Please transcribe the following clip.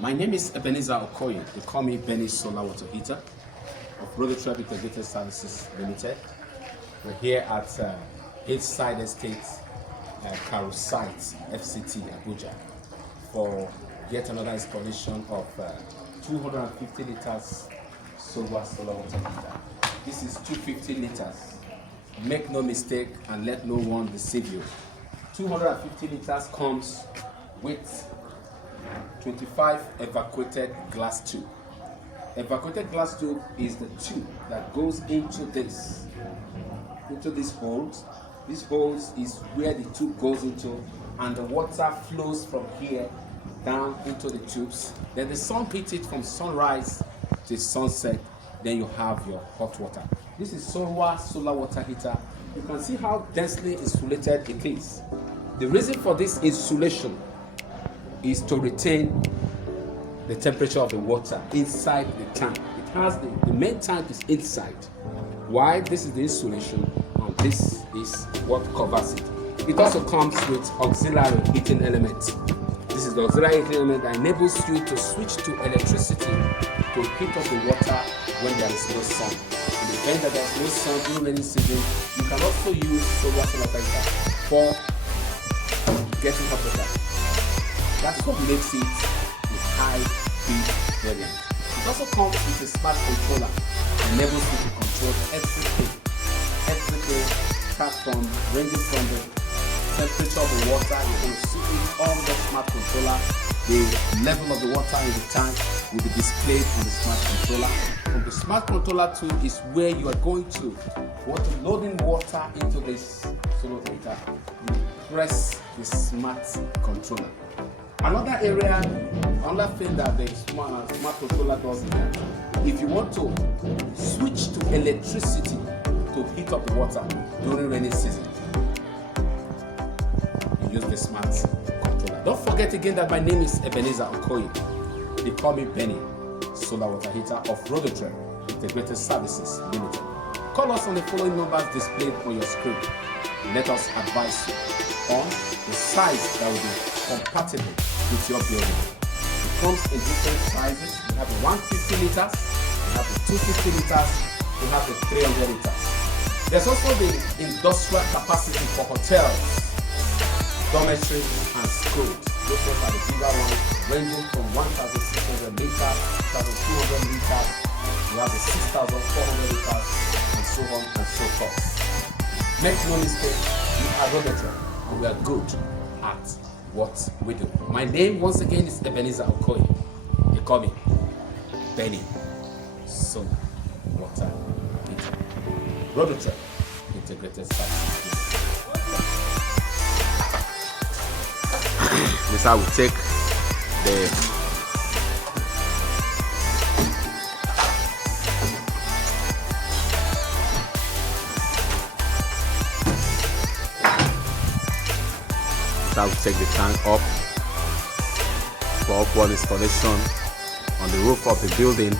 My name is Ebenezer Okoye. They call me Benny Solar Water Heater of RODOTREP Integrated Services Limited. We're here at Hillside Estate, KARU site, FCT, Abuja, for yet another installation of 250 liters solar water heater. This is 250 liters. Make no mistake and let no one deceive you. 250 liters comes with 25 evacuated glass tube. Evacuated glass tube is the tube that goes into these holes. These holes is where the tube goes into, and the water flows from here down into the tubes. Then the sun hits it from sunrise to sunset. Then you have your hot water. This is solar water heater. You can see how densely insulated it is. The reason for this insulation is to retain the temperature of the water inside the tank. It has the main tank is inside. Why? This is the insulation, and this is what covers it. It also comes with auxiliary heating element. This is the auxiliary heating element that enables you to switch to electricity to heat up the water when there is no sun. In the event that there is no sun during rainy season, you can also use solar water heater for getting hot water. That's what makes it a high-speed variant. It also comes with a smart controller that enables you to control everything ranging from the temperature of the water. You can see it on the smart controller. The level of the water in the tank will be displayed on the smart controller. From the smart controller too is where you are going to loading water into this solar heater. You press the smart controller. Another thing that the smart controller does is that if you want to switch to electricity to heat up the water during rainy season, you use the smart controller. Don't forget again that my name is Ebenezer Okoye. They call me Benny, solar water heater of RODOTREP Integrated Services Limited. Call us on the following numbers displayed on your screen. Let us advise you on the size that will be compatible with your building. It comes in different sizes. We have the 150 liters, we have the 250 liters, we have the 300 liters. There's also the industrial capacity for hotels, dormitories, and schools. Those ones are the bigger ones, ranging from 1,600 liters, 1,200 liters, we have the 6,400 liters, and so on and so forth. Make no mistake, we are RODOTREP, and we are good at what we do. My name once again is Ebenezer Okoye. They call me Benny Solar Water Heater. RODOTREP Integrated Services. This I will take the I will take the tank up for upward installation on the roof of the building.